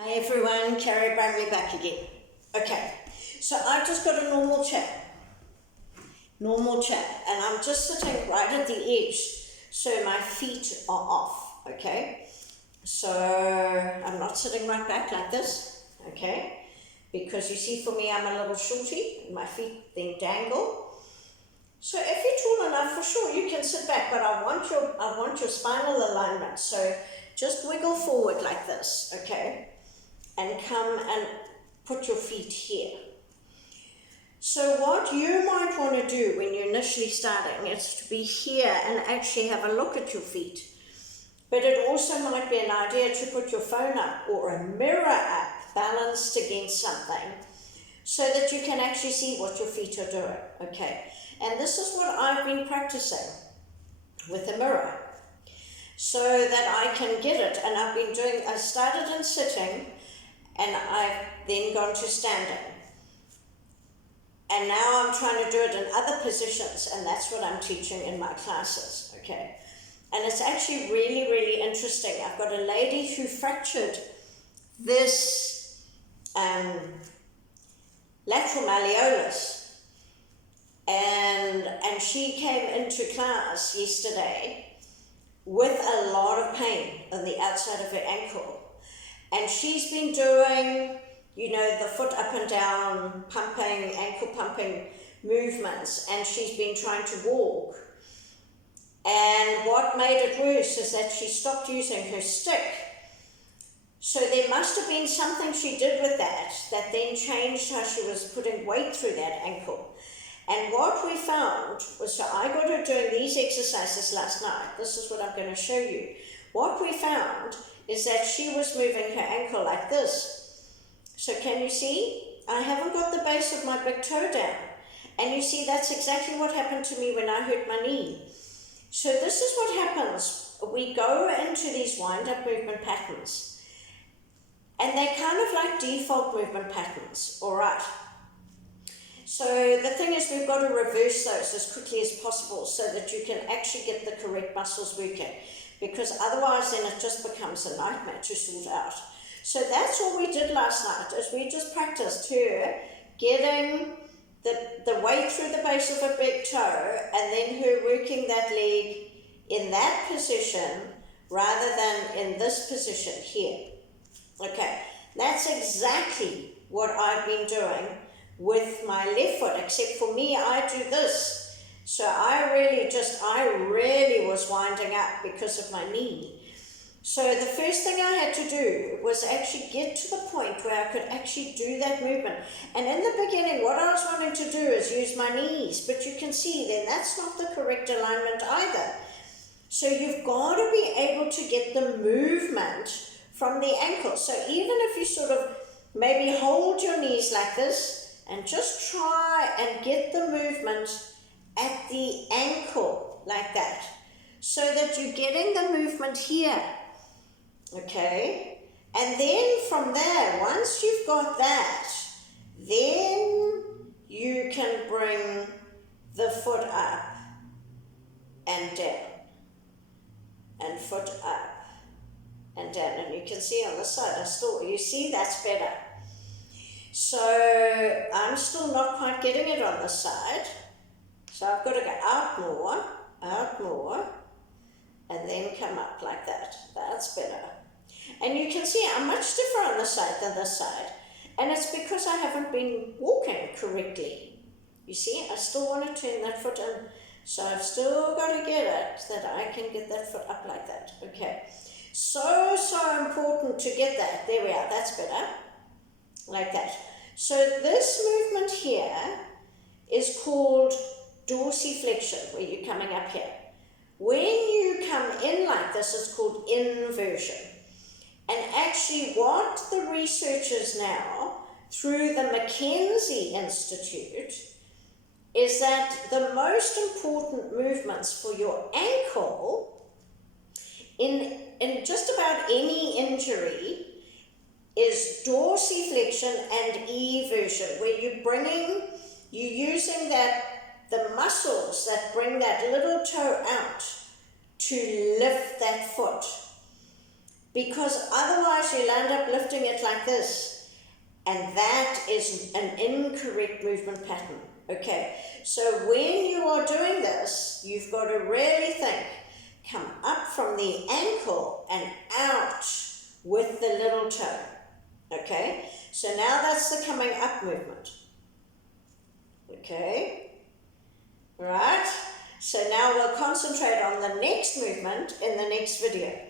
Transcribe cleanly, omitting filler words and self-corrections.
Hi everyone, Carrie Bramley back again. Okay, so I've just got a normal chair, and I'm just sitting right at the edge, so my feet are off, okay? So I'm not sitting right back like this, okay? Because you see, for me, I'm a little shorty, and my feet then dangle. So if you're tall enough, for sure, you can sit back, but I want your spinal alignment, so just wiggle forward like this, okay? And come and put your feet here. So what you might want to do when you're initially starting is to be here and actually have a look at your feet. But it also might be an idea to put your phone up or a mirror up, balanced against something, so that you can actually see what your feet are doing, okay? And this is what I've been practicing with a mirror, so that I can get it. And I started in sitting, and I've then gone to standing. And now I'm trying to do it in other positions, and that's what I'm teaching in my classes, okay? And it's actually really, really interesting. I've got a lady who fractured this lateral malleolus, and she came into class yesterday with a lot of pain on the outside of her ankle. And she's been doing, the foot up and down, pumping, ankle pumping movements, and she's been trying to walk. And what made it worse is that she stopped using her stick. So there must have been something she did with that then changed how she was putting weight through that ankle. And what we found was, so I got her doing these exercises last night. This is what I'm going to show you. What we found is that she was moving her ankle like this. So can you see? I haven't got the base of my big toe down. And you see, that's exactly what happened to me when I hurt my knee. So this is what happens. We go into these wind-up movement patterns, and they're kind of like default movement patterns, all right? So the thing is, we've got to reverse those as quickly as possible so that you can actually get the correct muscles working, because otherwise then it just becomes a nightmare to sort out. So that's all we did last night, is we just practiced her getting the weight through the base of her big toe, and then her working that leg in that position rather than in this position here. Okay, that's exactly what I've been doing with my left foot, except for me, I do this. So I really was winding up because of my knee. So the first thing I had to do was actually get to the point where I could actually do that movement. And in the beginning, what I was wanting to do is use my knees, but you can see then that's not the correct alignment either. So you've got to be able to get the movement from the ankle. So even if you sort of maybe hold your knees like this and just try and get the movement at the ankle like that, so that you're getting the movement here, okay? And then from there, once you've got that, then you can bring the foot up and down, and foot up and down. And you can see on this side, you see that's better. So I'm still not quite getting it on this side. So I've got to go out more, and then come up like that. That's better. And you can see I'm much stiffer on this side than this side. And it's because I haven't been walking correctly. You see, I still want to turn that foot in. So I've still got to get it that I can get that foot up like that. Okay. So important to get that. There we are. That's better. Like that. So this movement here is called dorsiflexion, where you're coming up here. When you come in like this, it's called inversion. And actually what the researchers now, through the Mackenzie Institute, is that the most important movements for your ankle in just about any injury is dorsiflexion and eversion, where you're using the muscles that bring that little toe out to lift that foot. because otherwise you'll end up lifting it like this, and that is an incorrect movement pattern. Okay, so when you are doing this, you've got to really think, come up from the ankle and out with the little toe. Okay, so now that's the coming up movement. Okay, right, so now we'll concentrate on the next movement in the next video.